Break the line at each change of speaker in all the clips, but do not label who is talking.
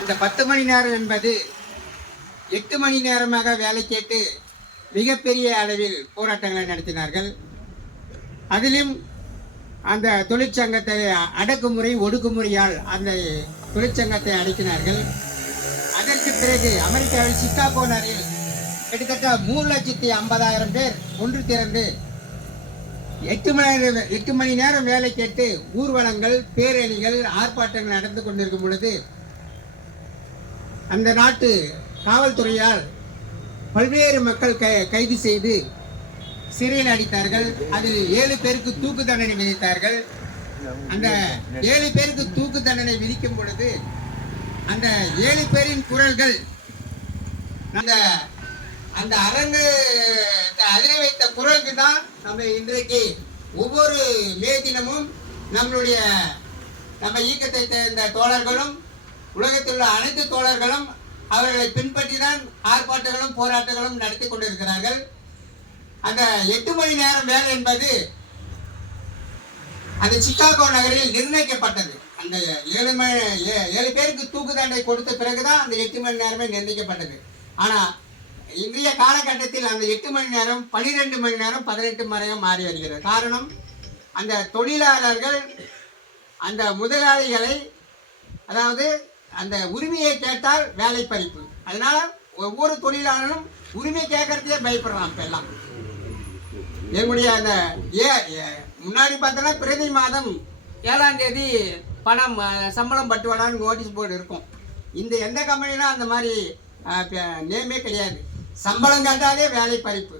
அந்த பத்து மணி நேரம் என்பது எட்டு மணி நேரமாக வேலை கேட்டு மிகப்பெரிய அளவில் போராட்டங்களை நடத்தினார்கள். அதிலும் அந்த தொழிற்சங்கத்தை அடக்குமுறை ஒடுக்குமுறையால் அந்த தொழிற்சங்கத்தை அடக்கினார்கள். அதற்கு பிறகு அமெரிக்காவில் சிக்காகோ நகரில் கிட்டத்தட்ட மூணு லட்சத்தி ஐம்பதாயிரம் பேர் ஒன்று திரண்டு எட்டு மணி நேரம் எட்டு மணி நேரம் வேலை கேட்டு ஊர்வலங்கள் பேரணிகள் ஆர்ப்பாட்டங்கள் நடந்து கொண்டிருக்கும் பொழுது அந்த நாட்டு காவல்துறையால் பல்வேறு மக்கள் கை கைது செய்து சிறையில் அடித்தார்கள். அதில் ஏழு பேருக்கு தூக்கு தண்டனை விதித்தார்கள். அந்த ஏழு பேருக்கு தூக்கு தண்டனை விதிக்கும் பொழுது அந்த ஏழு பேரின் குரல்கள் அந்த அந்த அரங்கு அதிர வைத்த குரலுக்கு தான் நம்ம இன்றைக்கு ஒவ்வொரு மே தினமும் நம்மளுடைய நம்ம இயக்கத்தை சேர்ந்த தோழர்களும் உலகத்தில் உள்ள அனைத்து தோழர்களும் அவர்களை பின்பற்றிதான் ஆர்ப்பாட்டங்களும் போராட்டங்களும் நடத்தி கொண்டிருக்கிறார்கள். அந்த எட்டு மணி நேரம் வேலை என்பது அந்த சிக்காகோ நகரில் நிர்ணயிக்கப்பட்டது. அந்த ஏழு மணி ஏ- ஏழு பேருக்கு தூக்கு தண்டை கொடுத்த பிறகுதான் அந்த எட்டு மணி நேரமே நிர்ணயிக்கப்பட்டது. ஆனா இன்றைய காலகட்டத்தில் அந்த எட்டு மணி நேரம் பனிரெண்டு மணி நேரம் பதினெட்டு மணி நேரம் மாறி வருகிறது. காரணம் அந்த தொழிலாளர்கள் அந்த முதலாளிகளை அதாவது அந்த உரிமையை கேட்டால் வேலை பறிப்பு அதனால ஒவ்வொரு தொழிலாளரும் உரிமை கேட்கறதுக்கே பயப்படுறான் இப்போ எல்லாம். எங்களுடைய அந்த ஏ ஏ- முன்னாடி பார்த்தோன்னா பிரதி மாதம் ஏழாம் தேதி பணம் சம்பளம் பட்டுவாடான்னு நோட்டீஸ் போர்டு இருக்கும். இந்த எந்த கம்பெனிலும் அந்த மாதிரி நேமே கிடையாது. சம்பளம் கேட்டாலே வேலை பறிப்பு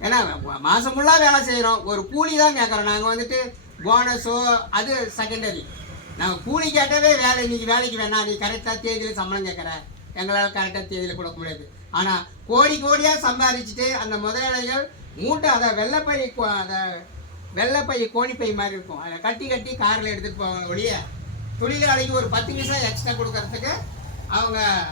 ஏன்னா மாதம் ஃபுல்லாக வேலை செய்கிறோம் ஒரு கூலி தான் கேட்குறோம். நாங்கள் வந்துட்டு போனஸோ அது செகண்டரி நாங்கள் கூலி கேட்டதே வேலை. இன்றைக்கி வேலைக்கு வேணாம் நீ கரெக்டாக தேதியில் சம்பளம் கேட்குற. எங்களால் கரெக்டாக தேதியில் கொடுக்க முடியாது. ஆனால் கோடி கோடியாக சம்பாதிச்சுட்டு அந்த முதலாளிகள் மூட்டை அதை வெள்ளைப்பை கோ- அதை வெள்ளைப்பை கோணிப்பை மாதிரி இருக்கும். அதை கட்டி கட்டி காரில் எடுத்துகிட்டு போவாங்க ஒழிய தொழிலாளிக்கு ஒரு பத்து நிமிஷம் எக்ஸ்ட்ரா கொடுக்கறதுக்கு அவங்க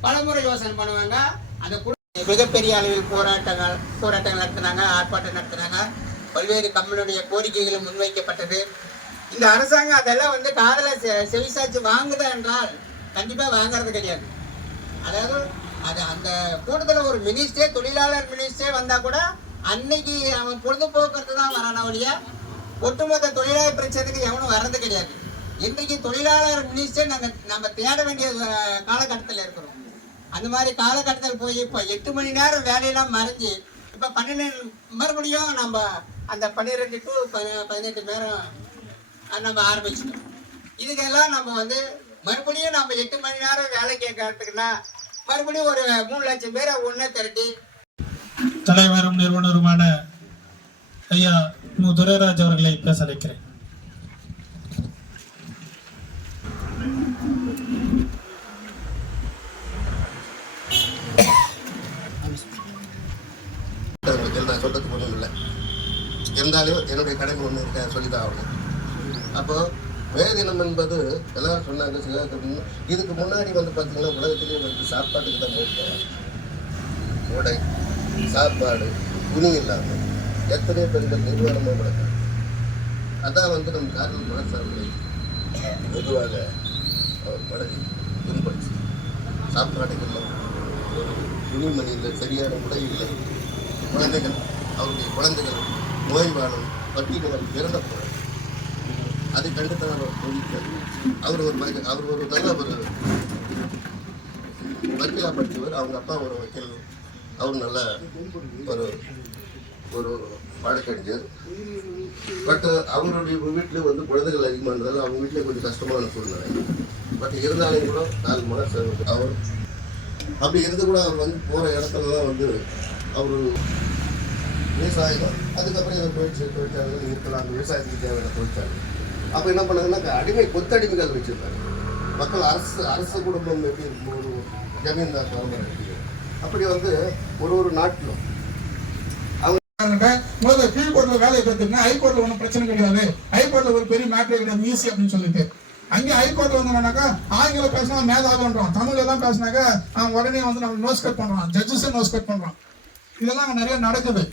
பலமுறை யோசனை பண்ணுவாங்க. அந்த மிகப்பெரிய அளவில் போராட்டங்கள் போராட்டங்கள் நடத்தினாங்க ஆர்ப்பாட்டம் நடத்தினாங்க. பல்வேறு கம்பெனியுடைய கோரிக்கைகளும் முன்வைக்கப்பட்டது. இந்த அரசாங்கம் அதெல்லாம் வந்து காதல செவிசாச்சு வாங்குதா என்றால் கண்டிப்பா வாங்குறது கிடையாது. அதாவது அது அந்த கூட்டத்தில் ஒரு மினிஸ்டே தொழிலாளர் மினிஸ்டே வந்தா கூட அன்னைக்கு அவன் பொழுதுபோக்குறது தான் வரான ஒழிய ஒட்டுமொத்த தொழிலாளர் பிரச்சனைக்கு எவனும் வர்றது கிடையாது. இன்றைக்கு தொழிலாளர் மினிஸ்டே நாங்கள் நம்ம தேட வேண்டிய காலகட்டத்தில் இருக்கிறோம். அந்த மாதிரி காலகட்டத்தில் போய் இப்போ எட்டு மணி நேரம் வேலையெல்லாம் மறைஞ்சு இப்போ பன்னெண்டு மறுபடியும் நம்ம அந்த பன்னிரெண்டு டு பதினெட்டு நேரம் நம்ம ஆரம்பிச்சிட்டோம். இதுக்கெல்லாம் நம்ம வந்து மறுபடியும் நம்ம எட்டு மணி நேரம் வேலை கேட்கறதுக்குன்னா மறுபடியும் ஒரு மூணு லட்சம் பேரை ஒன்றா திரட்டி
தலைவரும் நிறுவனருமான ஐயா மு. துரைராஜ் அவர்களை பேச அழைக்கிறேன்
நான் ஒன்றும் இல்லை இருந்தாலும் என்னுடைய கடமை ஒன்று இருக்க சொல்லி தான் ஆகணும். அப்போ வேதினம் என்பது எல்லாரும் சொன்னாங்க சில இதுக்கு முன்னாடி வந்து பார்த்தீங்கன்னா உலகத்திலேயே வந்து சாப்பாட்டுக்கு தான் மூட்டோம் உடை சாப்பாடு துணி இல்லாமல் எத்தனையோ பெண்கள் நிர்வாணமாக கிடக்கும் அதான் வந்து நம்ம காரணம் மனசார்பை பொதுவாக அவர் மனதை துன்படுச்சு சாப்பாட்டுக்கு இல்லை ஒரு துணிமணி இல்லை சரியான உடை இல்லை. குழந்தைகள் அவருடைய குழந்தைகள் நோய்வானம் பட்டியலும் இறந்த போகிறார் அதை கண்டு அவர் ஒரு அவர் ஒரு நல்ல ஒரு வக்கீலாக படித்தவர் அவங்க அப்பா ஒரு வக்கீல். அவர் நல்ல ஒரு ஒரு வழக்கறிஞர். பட் அவருடைய வீட்டில் வந்து குழந்தைகள் அதிகமாக இருந்தாலும் அவங்க வீட்டில் கொஞ்சம் கஷ்டமான சூழ்நிலை. பட் இருந்தாலும் கூட நாலு மனசு அவர். அப்படி இருந்து கூட அவர் வந்து போகிற இடத்துலலாம் வந்து அவர் விவசாயம் அதுக்கப்புறம் இவர் தொழிற்சி தொழிற்சாலைகள் இருக்கலாம். அந்த விவசாயத்துக்கு தேவையான தொழிற்சாலை அப்போ என்ன பண்ணாங்கன்னா அடிமை கொத்தடிமைகள் வச்சிருந்தாங்க மக்கள் அரசு அரசு குடும்பம் எப்படி ஒரு ஜமீன்தார் பரம்பரை அப்படி வந்து ஒரு ஒரு நாட்டிலும்
முதல்ல கீழ்கோர்ட்ல வேலையை பார்த்துருந்தேன் ஹைகோர்ட்ல ஒன்றும் பிரச்சனை கிடையாது. ஹைகோர்ட்ல ஒரு பெரிய மேட்டர் கிடையாது ஈஸி அப்படின்னு சொல்லிட்டு. அங்கே ஹைகோர்ட்ல வந்தோம்னாக்கா ஆங்கிலம் பேசினா மேதாகன்றான் தமிழ்ல தான் பேசினாக்கா அவன் உடனே வந்து நம்ம நோஸ் கட் பண்றான். ஜட்ஜஸ் நோஸ் கட் பண்றான். இதெல்லாம் அங்க நிறைய நடக்குது.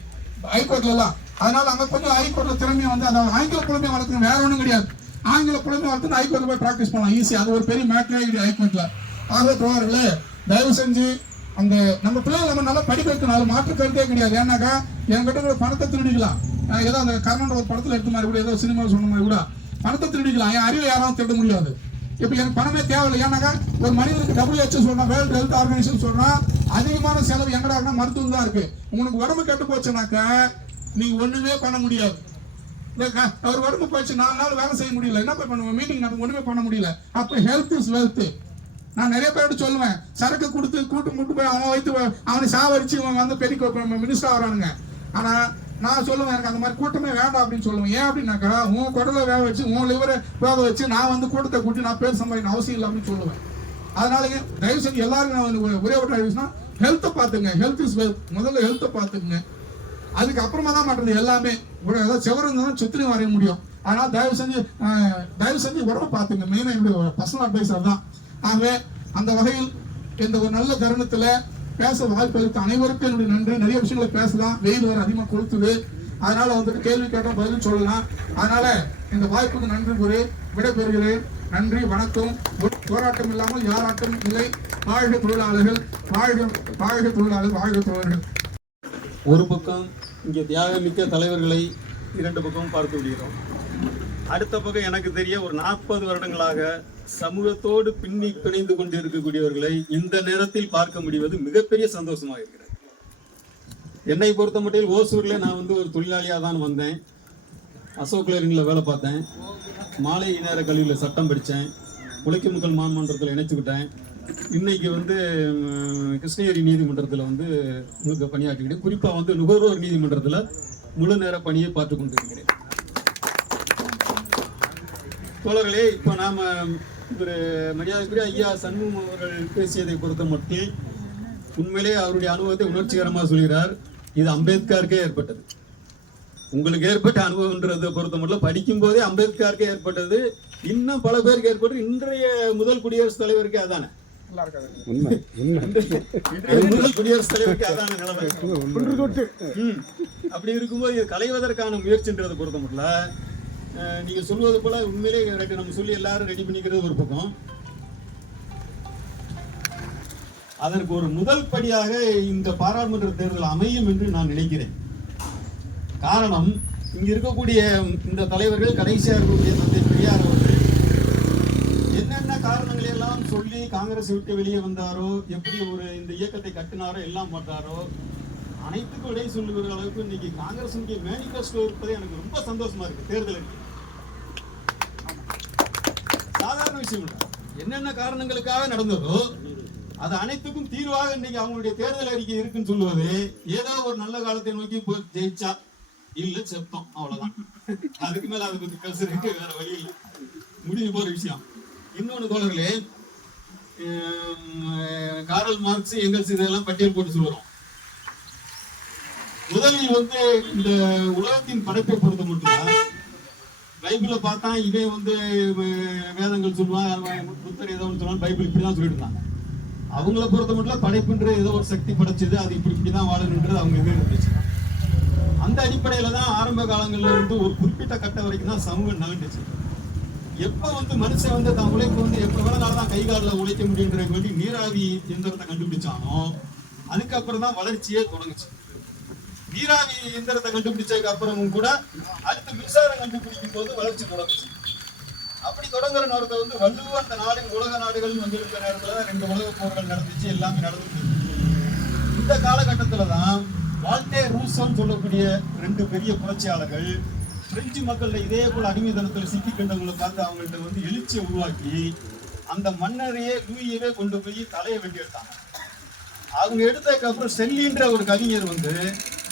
ஹைகோர்ட்ல எல்லாம் அதனால அங்க கொஞ்சம் ஹைகோர்ட்ல திறமையை வந்து அந்த ஆங்கில குழந்தை வளர்த்துக்கு வேற ஒன்றும் கிடையாது. ஆங்கில புலமை வளர்த்து ஹைகோர்ட்ல போய் ப்ராக்டிஸ் பண்ணலாம். ஈஸி அது ஒரு பெரிய மேட்டரே கிடையாது ஹைகோர்ட்ல ஆகவே தோழர்களே தயவு செஞ்சு அந்த நம்ம பிள்ளைகள் நம்ம நல்லா படிக்க வைக்கணும். அது மாற்று கருத்தே கிடையாது. ஏன்னாக்கா என்கிட்ட ஒரு பணத்தை திருடிக்கலாம். ஏதோ அந்த கர்ணன் ஒரு படத்துல எடுத்த மாதிரி கூட ஏதோ சினிமா சொன்ன மாதிரி கூட பணத்தை திருடிக்கலாம். என் அறிவை யாராலும் திருட முடியாது. இப்போ எனக்கு பணமே தேவையில்லை. ஏன்னாக்கா ஒரு மனிதனுக்கு WHO சொல்றான் வேர்ல்டு ஹெல்த் ஆர்கனைசேஷன் சொல்றான் அதிகமான செலவு எங்கடா இருக்குன்னா மருத்துவம் தான் இருக்கு. உங்களுக்கு உடம்பு கெட்டு போச்சுனாக்கா நீங்கள் ஒண்ணுமே பண்ண முடியாது. அவர் உடம்பு போயிடுச்சு நாலு நாள் வேலை செய்ய முடியல. என்ன போய் பண்ணுவோம்? மீட்டிங் நடக்கும் ஒண்ணுமே பண்ண முடியல. அப்ப ஹெல்த் இஸ் வெல்த் நான் நிறைய பேர்கிட்ட சொல்லுவேன் சரக்கு கொடுத்து கூட்டு முட்டு போய் அவன் வைத்து அவனை சாவடிச்சு இவன் வந்து பெரிய மினிஸ்டர் ஆகிறானுங்க. ஆனா நான் சொல்லுவேன் எனக்கு அந்த மாதிரி கூட்டமே வேண்டாம் அப்படின்னு சொல்லுவேன். ஏன் அப்படின்னாக்கா உன் குடலை வேக வச்சு உன் லிவரை வேக வச்சு நான் வந்து கூட்டத்தை கூட்டி நான் பேர் சம்பாதிக்கணும் அவசியம் இல்லை அப்படின்னு சொல்லுவேன். அதனால தயவு செஞ்சு எல்லாருக்கும் நான் வந்து ஒரே ஒரு அட்வைஸ்னா ஹெல்த்தை பார்த்துங்க ஹெல்த் இஸ் வெல்த் முதல்ல ஹெல்த்தை பார்த்துக்குங்க. அதுக்கப்புறமா தான் மாட்டுறது எல்லாமே. ஏதாவது செவரு இருந்தாலும் வரைய முடியும். அதனால தயவு செஞ்சு தயவு செஞ்சு உடம்பு பார்த்துங்க. மெயினாக என்னுடைய பர்சனல் அட்வைஸ் தான் ஆகவே அந்த வகையில் இந்த ஒரு நல்ல தருணத்தில் பேச வாய்ப்பு அளித்த அனைவருக்கும் என்னுடைய நன்றி. நிறைய விஷயங்களை பேசலாம். வெயில் வேறு அதிகமாக கொளுத்துது. அதனால வந்துட்டு கேள்வி கேட்டால் பதில் சொல்லலாம். அதனால இந்த வாய்ப்புக்கு நன்றி கூறி விடைபெறுகிறேன். நன்றி வணக்கம். போராட்டம் இல்லாமல் யாராட்டம் இல்லை. வாழ்க தொழிலாளர்கள் வாழ்க வாழ்க தொழிலாளர்கள் வாழ்க தொழிலாளர்கள்
ஒரு பக்கம் இங்கே தியாகமிக்க தலைவர்களை இரண்டு பக்கம் பார்த்து விடுகிறோம். அடுத்த பக்கம் எனக்கு தெரிய ஒரு நாற்பது வருடங்களாக சமூகத்தோடு பின்னி பிணைந்து கொண்டு இருக்கக்கூடியவர்களை இந்த நேரத்தில் பார்க்க முடிவது மிகப்பெரிய சந்தோஷமாக இருக்கிறது. என்னை பொறுத்த மட்டும் ஓசூரில் நான் வந்து ஒரு தொழிலாளியாக தான் வந்தேன். அசோக் லேரிங்கில் வேலை பார்த்தேன். மாலை நேர கல்வியில் சட்டம் படித்தேன். உழைக்கும் மக்கள் மாமன்றத்தில் இணைச்சுக்கிட்டேன் இன்னைக்கு வந்து கிருஷ்ணகிரி நீதிமன்றத்தில் வந்து முழுக்க பணியாற்றிக்கிட்டு குறிப்பாக வந்து நுகர்வோர் நீதிமன்றத்தில் முழு நேர பணியை பார்த்து கொண்டிருக்கிறேன். தோழர்களே இப்போ நாம் ஒரு மரியாதைக்குரிய ஐயா சண்முகம் அவர்கள் பேசியதை பொறுத்த மட்டும் உண்மையிலே அவருடைய அனுபவத்தை உணர்ச்சிகரமாக சொல்கிறார். இது அம்பேத்கருக்கே ஏற்பட்டது. உங்களுக்கு ஏற்பட்ட அனுபவம்ன்றதை பொறுத்த மட்டும் படிக்கும் போதே அம்பேத்கருக்கே ஏற்பட்டது. இன்னும் பல பேருக்கு ஏற்பட்டு இன்றைய முதல் குடியரசுத் தலைவருக்கு அதானே. இன்றைய முதல் குடியரசுத் தலைவருக்கு அதான நிலைமை ம். அப்படி இருக்கும்போது இது களைவதற்கான முயற்சின்றதை பொறுத்த மட்டும் அஹ், நீங்க சொல்வது போல உண்மையிலே ரெடி- நம்ம சொல்லி எல்லாரும் ரெடி பண்ணிக்கிறது ஒரு பக்கம். அதற்கு ஒரு முதல் படியாக இந்த பாராளுமன்ற தேர்தல் அமையும் என்று நான் நினைக்கிறேன். காரணம் இங்க இருக்கக்கூடிய இந்த தலைவர்கள் கடைசியா இருக்கக்கூடிய தந்தை பெரியார் அவர்கள் என்னென்ன காரணங்களை எல்லாம் சொல்லி காங்கிரஸ் விட்டு வெளியே வந்தாரோ எப்படி ஒரு இந்த இயக்கத்தை கட்டினாரோ எல்லாம் பண்ணாரோ அனைத்துக்கும் விடை சொல்லுகிற அளவுக்கு இன்னைக்கு காங்கிரஸ் மேனிஃபெஸ்டோ இருப்பதே எனக்கு ரொம்ப சந்தோஷமா இருக்கு தேர்தல் சாதாரண விஷயம் இல்லை. என்னென்ன காரணங்களுக்காக நடந்ததோ அது அனைத்துக்கும் தீர்வாக இன்னைக்கு அவங்களுடைய தேர்தல் அறிக்கை இருக்குன்னு சொல்லுவது ஏதோ ஒரு நல்ல காலத்தை நோக்கி போய் ஜெயிச்சா இல்ல செத்தோம் அவ்வளவுதான். அதுக்கு மேல அதை பத்தி பேசுறதுக்கு வேற வழி இல்லை. முடிஞ்சு போற விஷயம். இன்னொன்று தோழர்களே காரல் மார்க்ஸ் எங்கல்ஸ் இதெல்லாம் பட்டியல் போட்டு சொல்லுவோம் முதலில் வந்து இந்த உலகத்தின் படைப்பை பொறுத்த மட்டும் பைபிளை பார்த்தா இவன் வந்து வே- வேதங்கள் சொல்லுவான் புத்தர் ஏதோ ஒன்று சொல்லுவான் பைபிள் இப்படி தான் சொல்லிட்டு இருந்தாங்க. அவங்கள பொறுத்த மட்டும் படைப்புன்றது ஏதோ ஒரு சக்தி படைச்சது அது இப்படி இப்படி தான் வாழணுன்றது அவங்க இது இருந்துச்சு. அந்த அடிப்படையில தான் ஆரம்ப காலங்கள்ல இருந்து ஒரு குறிப்பிட்ட கட்ட வரைக்கும் தான் சமூகம் நகர்ந்துச்சு. எப்ப வந்து மனுஷன் வந்து தான் உழைப்பு வந்து எப்ப வேணாலும் தான் கை காலில் உழைக்க முடியுன்றதுக்கு வேண்டி நீராவி இயந்திரத்தை கண்டுபிடிச்சானோ அதுக்கப்புறம் தான் வளர்ச்சியே தொடங்குச்சு. நீராவி இயந்திரத்தை கண்டுபிடிச்சதுக்கு அப்புறமும் கூட அடுத்து மின்சாரம் கண்டுபிடிக்கும் போது வளர்ச்சி தொடங்குச்சு. அப்படி தொடங்குற நேரத்தை வந்து வள்ளுவ அந்த நாடு உலக நாடுகள் வந்து நேரத்தில் நேரத்துல தான் ரெண்டு உலக போர்கள் நடந்துச்சு எல்லாமே நடந்துச்சு. இந்த காலகட்டத்துல தான் வால்டே ரூசோன்னு சொல்லக்கூடிய ரெண்டு பெரிய புரட்சியாளர்கள் பிரெஞ்சு மக்கள்ல இதே போல அடிமைத்தனத்துல சிக்கிக்கின்றவங்களை பார்த்து அவங்கள்ட்ட வந்து எழுச்சியை உருவாக்கி அந்த மன்னரையே லூயவே கொண்டு போய் தலையை வெட்டி எடுத்தாங்க அவங்க எடுத்ததுக்கு அப்புறம் செல்லின்ற ஒரு கவிஞர் வந்து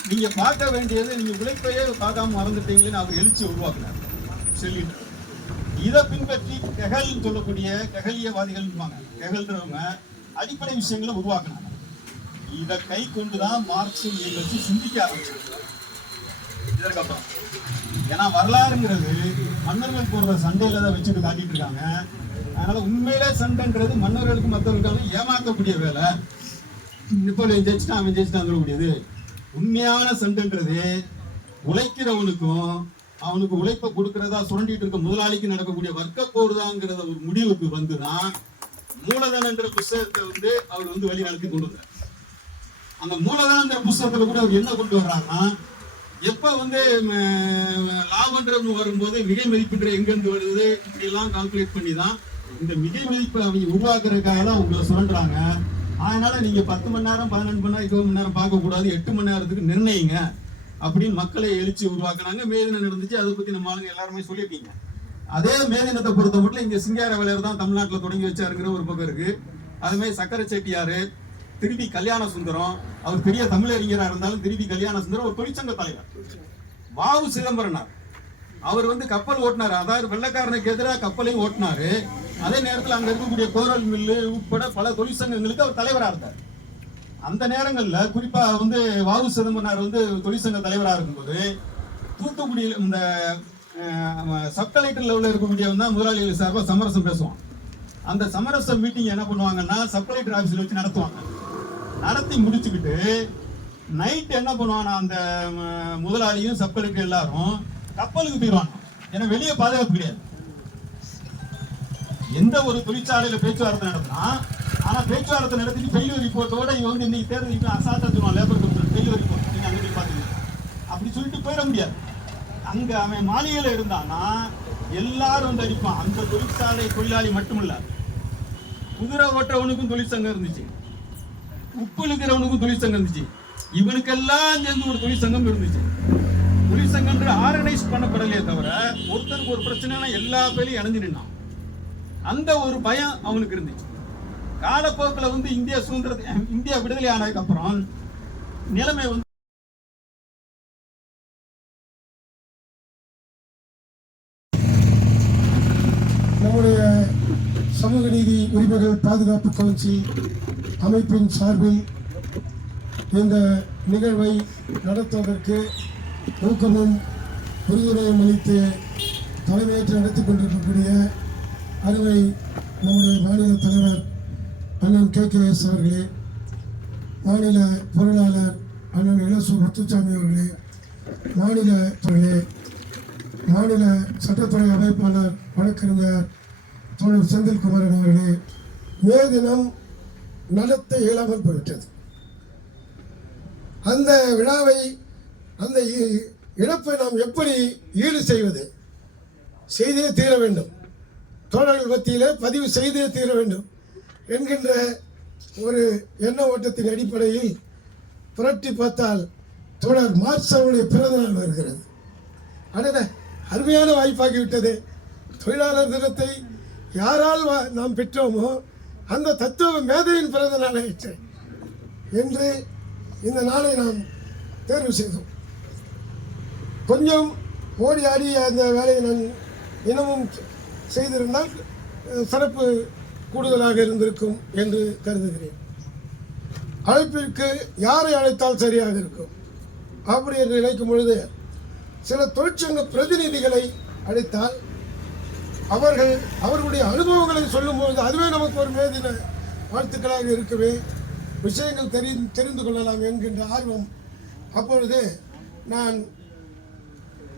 நீங்க பார்க்க வேண்டியது நீங்க உழைப்பையே பார்க்காம மறந்துட்டீங்களேன்னு அவர் எழுச்சி உருவாக்குனார். செல்லின்ற. இதை பின்பற்றி கெகல்னு சொல்லக்கூடிய கெகலியவாதிகள் கெகல்ன்றவங்க அடிப்படை விஷயங்களை உருவாக்குனாங்க. இதை கை கொண்டுதான் மார்க்சும் வச்சு சிந்திக்க ஆரம்பிச்சாங்க. இதற்கப்புறம் ஏன்னா வரலாறுங்கிறது மன்னர்கள் போடுற சண்டையில தான் வச்சுட்டு காட்டிட்டு இருக்காங்க. அதனால உண்மையிலே சண்டைன்றது மன்னர்களுக்கு மற்றவர்களுக்கு ஏமாற்றக்கூடிய வேலை. இப்போ ஜெயிச்சுட்டா அவன் ஜெயிச்சுட்டான் சொல்லக்கூடியது. உண்மையான சண்டைன்றது உழைக்கிறவனுக்கும் அவனுக்கு உழைப்பை கொடுக்கறதா சுரண்டிட்டு இருக்க முதலாளிக்கு நடக்கக்கூடிய வர்க்க போடுதாங்கிறத ஒரு முடிவுக்கு வந்துதான் மூலதனம் என்ற புஸ்தகத்தை வந்து அவர் வந்து வழி நடத்தி கொண்டு வந்தார். அந்த மூலதனம் என்ற புஸ்தகத்துல கூட அவர் என்ன கொண்டு வர்றாருன்னா எப்ப வந்து லாபன்றது வரும்போது மிகை மதிப்புன்ற எங்கிருந்து வருது? இப்படி எல்லாம் கால்குலேட் பண்ணி தான் இந்த மிகை மதிப்பை அவங்க உருவாக்குறதுக்காக தான் உங்களை சொல்றாங்க. அதனால நீங்க பத்து மணி நேரம் பதினெண்டு மணி நேரம் இருபது மணி நேரம் பார்க்க கூடாது எட்டு மணி நேரத்துக்கு நிர்ணயிங்க. அப்படின்னு மக்களை எழுச்சி உருவாக்குனாங்க. மேதினம் நடந்துச்சு. அதை பத்தி நம்ம ஆளுங்க எல்லாருமே சொல்லியிருக்கீங்க. அதே மேதினத்தை பொறுத்த மட்டும் இங்க சிங்கார வேலையர் தான் தமிழ்நாட்டில் தொடங்கி வச்சாருங்கிற ஒரு பக்கம் இருக்கு. அதுமாதிரி சக்கரை செட்டியாரு திருவி கல்யாண சுந்தரம் அவர் பெரிய தமிழறிஞராக இருந்தாலும் திருவி கல்யாண சுந்தரம் ஒரு தொழிற்சங்க தலைவர். வாவு சிதம்பரனார். அவர் வந்து கப்பல் ஓட்டினார். அதாவது வெள்ளக்காரனுக்கு எதிராக கப்பலையும் ஓட்டினாரு. அதே நேரத்தில் அங்கே இருக்கக்கூடிய கோரல் மில்லு உட்பட பல தொழிற்சங்கங்களுக்கு அவர் தலைவராக இருந்தார். அந்த நேரங்களில் குறிப்பாக வந்து வாவு சிதம்பரனார் வந்து தொழிற்சங்க தலைவராக இருக்கும்போது தூத்துக்குடியில் இந்த சப் கலெக்டர் லெவலில் இருக்கக்கூடியவன் தான் முதலாளிகள் சார்பாக சமரசம் பேசுவான். அந்த சமரச மீட்டிங் என்ன பண்ணுவாங்கன்னா சப் கலெக்டர் ஆஃபீஸில் வச்சு நடத்துவாங்க. நடத்தி முடிச்சுக்கிட்டு நைட் என்ன பண்ணுவான் அந்த முதலாளியும் சப்பலுக்கு எல்லாரும் கப்பலுக்கு போயிடுவான் ஏன்னா வெளியே பாதுகாப்பு கிடையாது. எந்த ஒரு தொழிற்சாலையில பேச்சுவார்த்தை நடத்தினா ஆனா பேச்சுவார்த்தை நடத்திட்டு ஃபெயிலியர் ரிப்போர்ட்டோட இவன் வந்து இன்னைக்கு தேர்தலுக்கு அசால்ட்டா சொல்லுவான் லேபர் கொடுத்து ஃபெயிலியர் ரிப்போர்ட் நீங்க அங்கே போய் பாத்தீங்க அப்படி சொல்லிட்டு போயிட முடியாது. அங்க அவன் மாளிகையில இருந்தானா எல்லாரும் வந்து அடிப்பான். அந்த தொழிற்சாலை தொழிலாளி மட்டுமில்ல. குதிரை ஓட்டவனுக்கும் தொழிற்சங்கம் இருந்துச்சு. உப்பு இழுக்கிறவனுக்கும் தொழிற்சங்கம் இருந்துச்சு. இவனுக்கெல்லாம் சேர்ந்து ஒரு தொழிற்சங்கம் இருந்துச்சு. தொழிற்சங்கம்ன்ற ஆர்கனைஸ் பண்ணப்படலையே தவிர ஒருத்தருக்கு ஒரு பிரச்சனைனா எல்லா பேரையும் இணைஞ்சு நின்னான். அந்த ஒரு பயம் அவனுக்கு இருந்துச்சு. காலப்போக்கில் வந்து இந்தியா சுதந்திர இந்தியா விடுதலை ஆனதுக்கு அப்புறம் நிலைமை வந்து
நம்முடைய சமூக நீதி பாதுகாப்பு கவுன்சில் அமைப்பின் சார்பில் இந்த நிகழ்வை நடத்துவதற்கு ஊக்கமும் உறுதுணையும் அளித்து தலைமையேற்று நடத்தி கொண்டிருக்கக்கூடிய அருமை நம்முடைய மாநில தலைவர் அண்ணன் கே கே எஸ் அவர்களே மாநில பொருளாளர் அண்ணன் இளசு முத்துச்சாமி அவர்களே மாநில அவர்களே மாநில சட்டத்துறை அமைப்பாளர் வழக்கறிஞர் தோழர் செந்தில்குமாரன் அவர்களே தினம் நடத்த இயலாமல் போய்விட்டது அந்த விழாவை அந்த இ- இழப்பை நாம் எப்படி ஈடு செய்வது? செய்தே தீர வேண்டும். தோழர்கள் மத்தியிலே பதிவு செய்தே தீர வேண்டும் என்கின்ற ஒரு எண்ண ஓட்டத்தின் அடிப்படையில் புரட்டி பார்த்தால் தோழர் மார்க்ஸ் அவருடைய பிறந்தநாள் வருகிறது. அடட அருமையான வாய்ப்பாகிவிட்டது தொழிலாளர் தினத்தை யாரால் வா- நாம் பெற்றோமோ அந்த தத்துவ மேதையின் பிறந்த நாளாயிற்று என்று இந்த நாளை நாம் தேர்வு செய்தோம். கொஞ்சம் ஓடி ஆடி அந்த வேலையை நான் இன்னமும் செய்திருந்தால் சிறப்பு கூடுதலாக இருந்திருக்கும் என்று கருதுகிறேன். அழைப்பிற்கு யாரை அழைத்தால் சரியாக இருக்கும்? அப்படி என்று நினைக்கும் பொழுது சில தொழிற்சங்க பிரதிநிதிகளை அழைத்தால் அவர்கள் அவர்களுடைய அனுபவங்களை சொல்லும்போது அதுவே நமக்கு ஒரு மேதின வாழ்த்துக்களாக இருக்கவே விஷயங்கள் தெரி தெரிந்து கொள்ளலாம் என்கின்ற ஆர்வம். அப்பொழுது நான்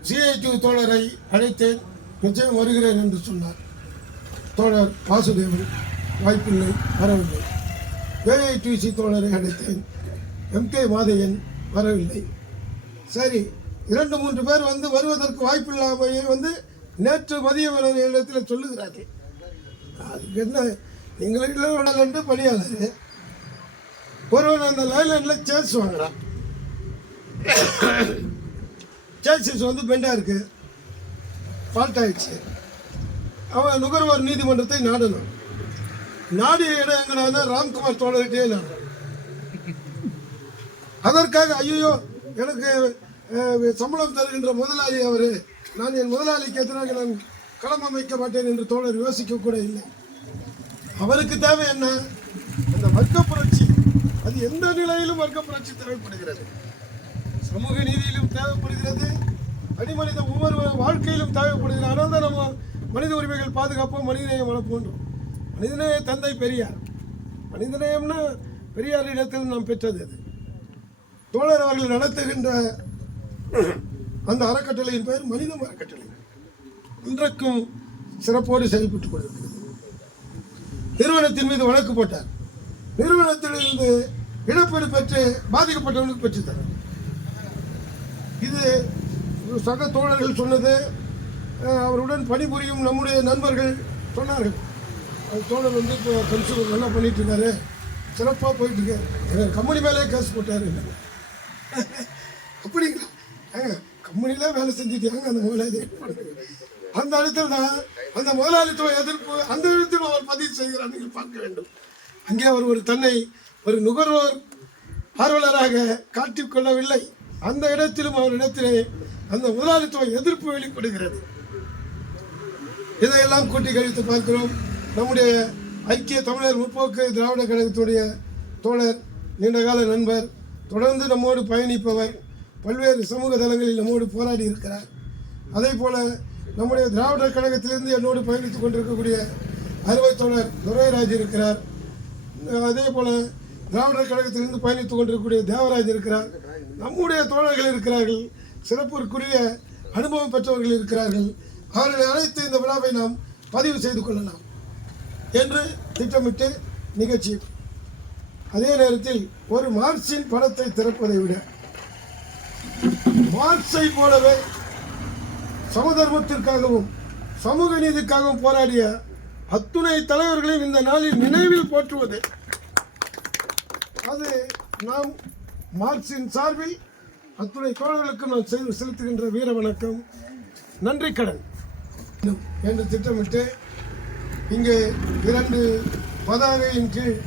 சிஐடி தோழரை அழைத்தேன். நிச்சயம் வருகிறேன் என்று சொன்னார். தோழர் வாசுதேவன் வாய்ப்பில்லை வரவில்லை. ஏஐடிசி தோழரை அழைத்தேன். எம்கே மாதையன் வரவில்லை. சரி இரண்டு மூன்று பேர் வந்து வருவதற்கு வாய்ப்பில்லாமையே வந்து நேற்று மதிய இடத்தில் சொல்லுகிறார்கள் அதுக்கு என்ன நீங்கள் இல்லை என்று பணியாளர். ஒருவன் அந்த லைலாண்டில் சேர்ஸ் வாங்குறான். சேசிஸ் வந்து பெண்டாக இருக்குது ஃபால்ட் ஆயிடுச்சு. அவன் நுகர்வோர் நீதிமன்றத்தை நாடணும். நாடிய இடம் எங்கன்னா ராம்குமார் தோழர்கிட்டே நாடணும் அதற்காக ஐயோ எனக்கு சம்பளம் தருகின்ற முதலாளி அவர் நான் என் முதலாளிக்கு எதிராக நான் களம் அமைக்க மாட்டேன் என்று தோழர் யோசிக்க கூட இல்லை. அவருக்கு தேவை என்ன? அந்த வர்க்க புரட்சி அது எந்த நிலையிலும் வர்க்க புரட்சி தேவைப்படுகிறது. சமூக நீதியிலும் தேவைப்படுகிறது. அடிமனித ஒவ்வொரு வாழ்க்கையிலும் தேவைப்படுகிறது. ஆனால் தான் நம்ம மனித உரிமைகள் பாதுகாப்போம் மனிதநேயம் வளர்ப்போன்றோம். மனிதநேய தந்தை பெரியார். மனிதநேயம்னா பெரியார் இடத்தில் நாம் பெற்றது அது. தோழர் அவர்கள் நடத்துகின்ற அந்த அறக்கட்டளையின் பெயர் மனிதம் அறக்கட்டளை. இன்றைக்கும் சிறப்போடு செயல்பட்டுக் கொண்டிருக்கிறது. நிறுவனத்தின் மீது வழக்கு போட்டார். நிறுவனத்திலிருந்து இழப்பீடு பெற்று பாதிக்கப்பட்டவனுக்கு பெற்று இது சக தோழர்கள் சொன்னது அவருடன் பணிபுரியும் நம்முடைய நண்பர்கள் சொன்னார்கள். அந்த தோழர் வந்து இப்போ கன்சூமர் நல்லா பண்ணிட்டு இருக்காரு சிறப்பாக போயிட்டு இருக்காரு கம்பெனி மேலே கேஸ் போட்டார். அப்படிங்களா? ஏங்க கம்பெனியில வேலை செஞ்சுட்டாங்க அந்த முதலாளி. அந்த இடத்துல தான் அந்த முதலாளித்துவ எதிர்ப்பு அந்த இடத்தில் அவர் பதிவு செய்கிறார் நீங்கள் பார்க்க வேண்டும். அங்கே அவர் ஒரு தன்னை ஒரு நுகர்வோர் ஆர்வலராக காட்டிக் கொள்ளவில்லை. அந்த இடத்திலும் அவரிடத்திலே அந்த முதலாளித்துவ எதிர்ப்பு வெளிப்படுகிறது. இதையெல்லாம் கூட்டி கழித்து பார்க்கிறோம். நம்முடைய ஐக்கிய தமிழர் முற்போக்கு திராவிட கழகத்துடைய தோழர் நீண்டகால நண்பர் தொடர்ந்து நம்மோடு பயணிப்பவர் பல்வேறு சமூக தளங்களில் நம்மோடு போராடி இருக்கிறார். அதே போல நம்முடைய திராவிடர் கழகத்திலிருந்து என்னோடு பயணித்துக் கொண்டிருக்கக்கூடிய அறுவை தோழர் துரைராஜ் இருக்கிறார். அதே போல திராவிடர் கழகத்திலிருந்து பயணித்துக் கொண்டிருக்கக்கூடிய தேவராஜ் இருக்கிறார். நம்முடைய தோழர்கள் இருக்கிறார்கள். சிறப்பிற்குரிய அனுபவம் பெற்றவர்கள் இருக்கிறார்கள். அவர்களை அழைத்து இந்த விழாவை நாம் பதிவு செய்து கொள்ளலாம் என்று திட்டமிட்டு நிகழ்ச்சி அதே நேரத்தில் ஒரு மார்ச்சின் படத்தை திறப்பதை விட மார்க்ஸை போலவே சமதர்மத்திற்காகவும் சமூக நீதிக்காகவும் போராடிய அத்துணை தலைவர்களையும் இந்த நாளில் நினைவில் போற்றுவது. அது நாம் மார்க்சின் சார்பில் அத்துணை தோழர்களுக்கும் நான் செய்து செலுத்துகின்ற வீர வணக்கம். நன்றி கடன். என்று திட்டமிட்டு இங்கே இரண்டு பதாகையின் கீழ்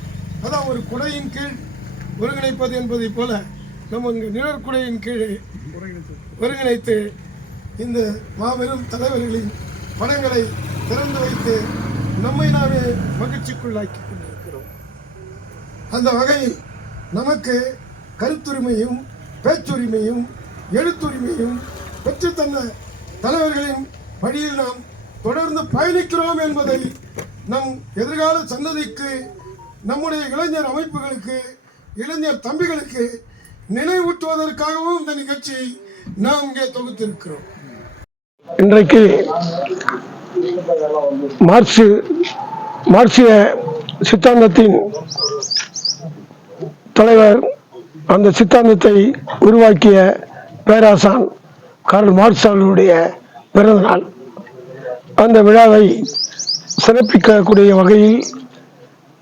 அதான் ஒரு குடையின் கீழ் ஒருங்கிணைப்பது என்பதைப் போல நம்ம இங்கே நிழற்குடையின் கீழே ஒருங்கிணைத்து இந்த மாபெரும் தலைவர்களின் படங்களை திறந்து வைத்து நம்மை நாமே மகிழ்ச்சிக்குள்ளாக்கி கொண்டிருக்கிறோம் அந்த வகையில் நமக்கு கருத்துரிமையும் பேச்சுரிமையும் எழுத்துரிமையும் பெற்றுத்தந்த தலைவர்களின் வழியில் நாம் தொடர்ந்து பயணிக்கிறோம் என்பதை நம் எதிர்கால சந்ததிக்கு நம்முடைய இளைஞர் அமைப்புகளுக்கு இளைஞர் தம்பிகளுக்கு நினைவூட்டுவதற்காகவும் இந்த நிகழ்ச்சியை நாம் இங்கே தொகுத்திருக்கிறோம்.
இன்றைக்கு மார்க்சு மார்க்சிய சித்தாந்தத்தின் தலைவர் அந்த சித்தாந்தத்தை உருவாக்கிய பேராசான் கார்ல் மார்க்ஸ் அவர்களுடைய பிறந்தநாள். அந்த விழாவை சிறப்பிக்கக்கூடிய வகையில்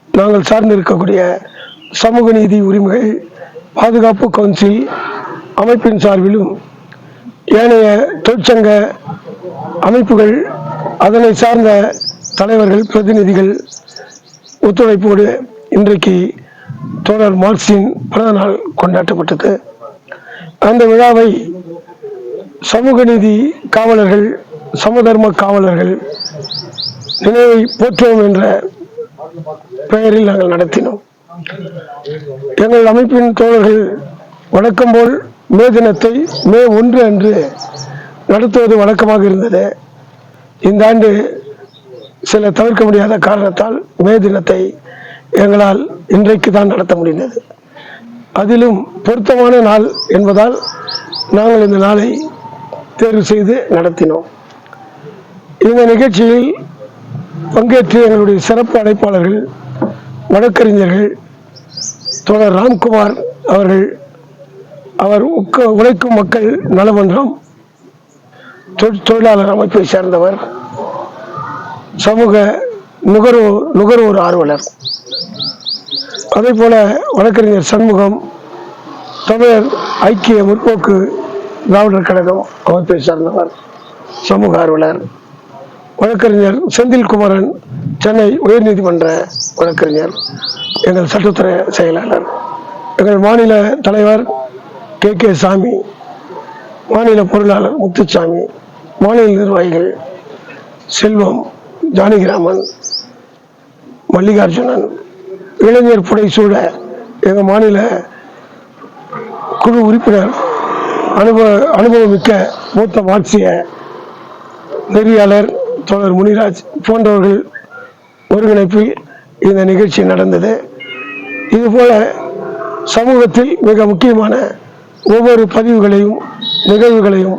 நாங்கள் சார்ந்திருக்கக்கூடிய சமூக நீதி உரிமைகள் பாதுகாப்பு கவுன்சில் அமைப்பின் சார்பிலும் ஏனைய தொழிற்சங்க அமைப்புகள் அதனை சார்ந்த தலைவர்கள் பிரதிநிதிகள் ஒத்துழைப்போடு இன்றைக்கு தோழர் மார்க்சின் பிறந்த நாள் கொண்டாடப்பட்டது. அந்த விழாவை சமூக நீதி காவலர்கள் சமதர்ம காவலர்கள் நினைவை போற்றுவோம் என்ற பெயரில் நாங்கள் நடத்தினோம். எங்கள் அமைப்பின் தோழர்கள் வழக்கம் போல் மே தினத்தை மே ஒன்று அன்று நடத்துவது வழக்கமாக இருந்தது. இந்த ஆண்டு சில தவிர்க்க முடியாத காரணத்தால் மே தினத்தை எங்களால் இன்றைக்கு தான் நடத்த முடிந்தது. அதிலும் பொருத்தமான நாள் என்பதால் நாங்கள் இந்த நாளை தேர்வு செய்து நடத்தினோம். இந்த நிகழ்ச்சியில் பங்கேற்று எங்களுடைய சிறப்பு அழைப்பாளர்கள் வழக்கறிஞர்கள் தோழர் ராம்குமார் அவர்கள் அவர் உக்க உழைக்கும் மக்கள் நலமன்றம் தொழிலாளர் அமைப்பை சேர்ந்தவர் சமூக நுகர்வோர் நுகர்வோர் ஆர்வலர். அதே போல வழக்கறிஞர் சண்முகம் தமிழர் ஐக்கிய முற்போக்கு திராவிடர் கழகம் அமைப்பை சார்ந்தவர் சமூக ஆர்வலர். வழக்கறிஞர் செந்தில் குமரன் சென்னை உயர்நீதிமன்ற வழக்கறிஞர் எங்கள் சட்டத்துறை செயலாளர். எங்கள் மாநில தலைவர் கே. கே. சாமி மாநில பொருளாளர் முத்துசாமி மாநில நிர்வாகிகள் செல்வம் ஜானகிராமன் மல்லிகார்ஜுனன் இளைஞர் புடை சூழ எங்கள் மாநில குழு உறுப்பினர் அனுபவ அனுபவமிக்க மூத்த மார்க்சிய நெறியாளர் தோழர் முனிராஜ் போன்றவர்கள் ஒருங்கிணைப்பில் இந்த நிகழ்ச்சி நடந்தது. இதுபோல சமூகத்தில் மிக முக்கியமான ஒவ்வொரு பதிவுகளையும் நிகழ்வுகளையும்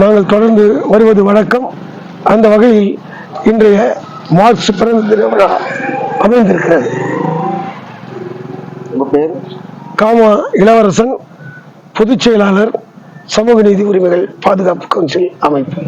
நாங்கள் தொடர்ந்து வருவது வழக்கம். அந்த வகையில் இன்றைய மார்க்ஸ் பிறந்த தின விழா அமைந்திருக்கிறது காமா இளவரசன் பொதுச் செயலாளர் சமூக நீதி உரிமைகள் பாதுகாப்பு கவுன்சில் அமைப்பு.